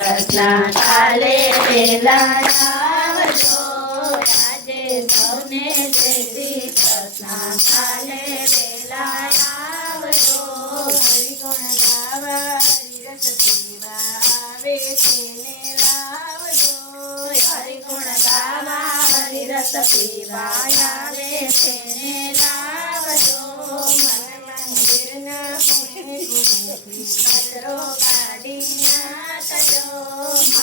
કૃષ્ણ કાલે વેલા આવજો આજે સૌને જય શ્રી કૃષ્ણ કાલે વેલા આવજો હરિગુણ ગાવા હરિરસ પીવા આવે તેને લાવજો હરિગુણ ગાવા હરિરસ પીવા આવે તેને લાવજો મંદિરના ખૂણે ખૂણેથી કચરો કાઢી નાખજો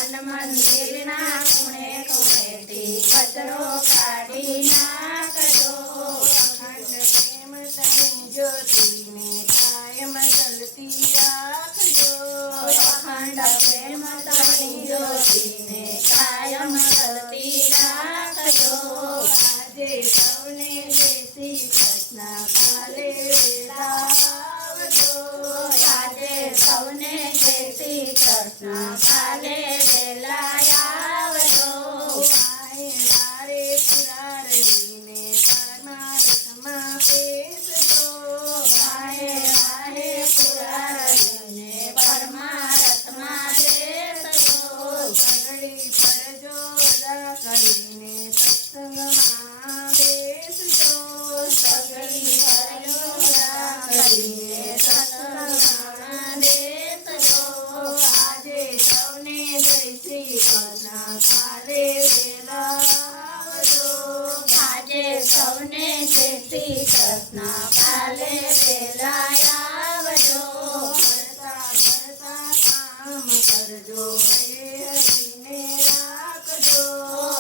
મન મંદિરના ખૂણે ખૂણેથી કચરો કાઢી નાખજો અખંડ પ્રેમ તણી જ્યોતિને કાયમ જલતી રાખજો અખંડ પ્રેમ તણી જ્યોતિને કાયમ જલતી રાખજો આજે સૌને જય શ્રી કૃષ્ણ કાલે વેલા આવજો આજે સૌને જય શ્રી કૃષ્ણ કાલે વેલા આવજો વારે વારે પુરારવીને પરમારથમાં બેસજો વાહે વાહે પુરારીને પરમારથમાં બેસજો પગડી ફરજો અદા કરીને સત્સંગમાં બેસજો સગડી ફરજો અદા કરીને સત્સંગમાં બેસજો આજે સૌને જય શ્રી કૃષ્ણ કાલે વેલા આવજો આજે સૌને જય શ્રી કૃષ્ણ કાલે વેલા આવજો ફરતા ફરતા કામ કરજો હરિને રાખજો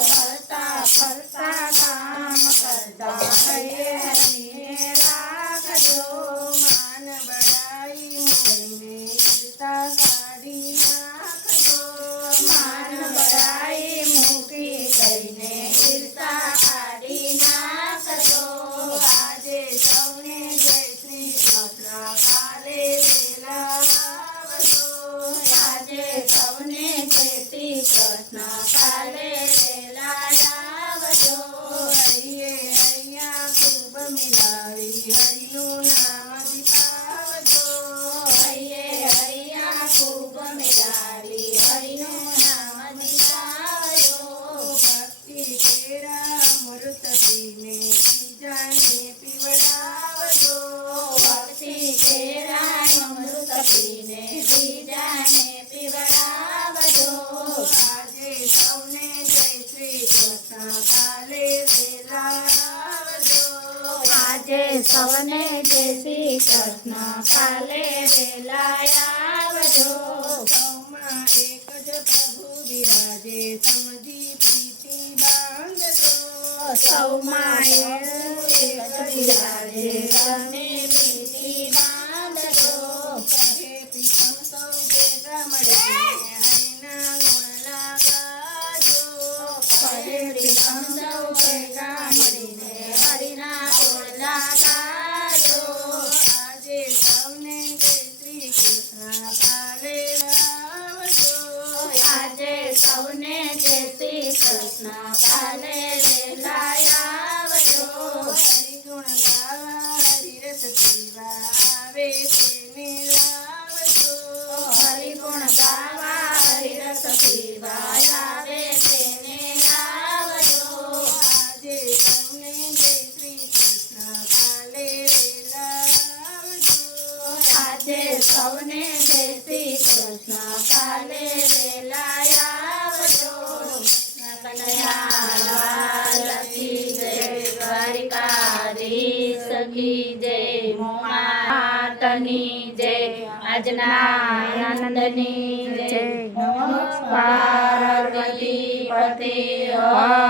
ફરતા ફરતા કામ કરતા હરિને રાખજો માન બડાઈ મૂકીને ઈર્ષા કાઢી નાખજો માન બળાઈ મૂકી દઈને ઈર્ષા કાઢી નાખજો આજે સૌને જય શ્રી કૃષ્ણ કાલે વેલા આવજો આજે સૌને જય શ્રી કૃષ્ણ કાલે વેલા આવજો હરિયે હૈયા ખૂબ મિલાવી હરિનું નામ દીપાવજો હૈયે હૈયા ખૂબ મિલાવી હરિનું નામ દીપાવજો ભક્તિ કેરા અમૃત પીને બીજાને પીવડાવજો ભક્તિ કેરા અમૃત પીને બીજાને પીવડાવજો આજે સૌને જય શ્રી કૃષ્ણ કાલે વેલા આવજો આજે સૌને જય શ્રી કૃષ્ણ કાલે વેલા આવજો સૌમાં એક જ પ્રભુ વિરાજે સમજી પ્રીતિ બાંધજો સૌમાં એક જ બિરાજે તમે પ્રીતિ બાંધજો કહે પ્રીતમ સૌ ભેગા મળીને હરિના ગુણ લગાજો કહે પ્રીતમ સૌ ભેગા મળીને હરિના ગુણ લગાજો આજે સૌને જય શ્રી કૃષ્ણ કાલે આવજો આજે સૌને જય શ્રી કૃષ્ણ કાલે વેલા આવજો હરિગુણ ગાવા હરિરસ પીવા આવે તેને લાવજો હરિગુણ ગાવા હરિરસ પીવા આવે તેને લાવજો આજે સૌને જય શ્રી કૃષ્ણ કાલે વેલા આવજો આજે સૌને જય શ્રી કૃષ્ણ કાલે વેલા આવજો કનૈયાલાલ કી જય દ્વારિકાધીશ કી જય મોમાતની જય આજના આનંદની જય નમો પાર્વતી પતે હર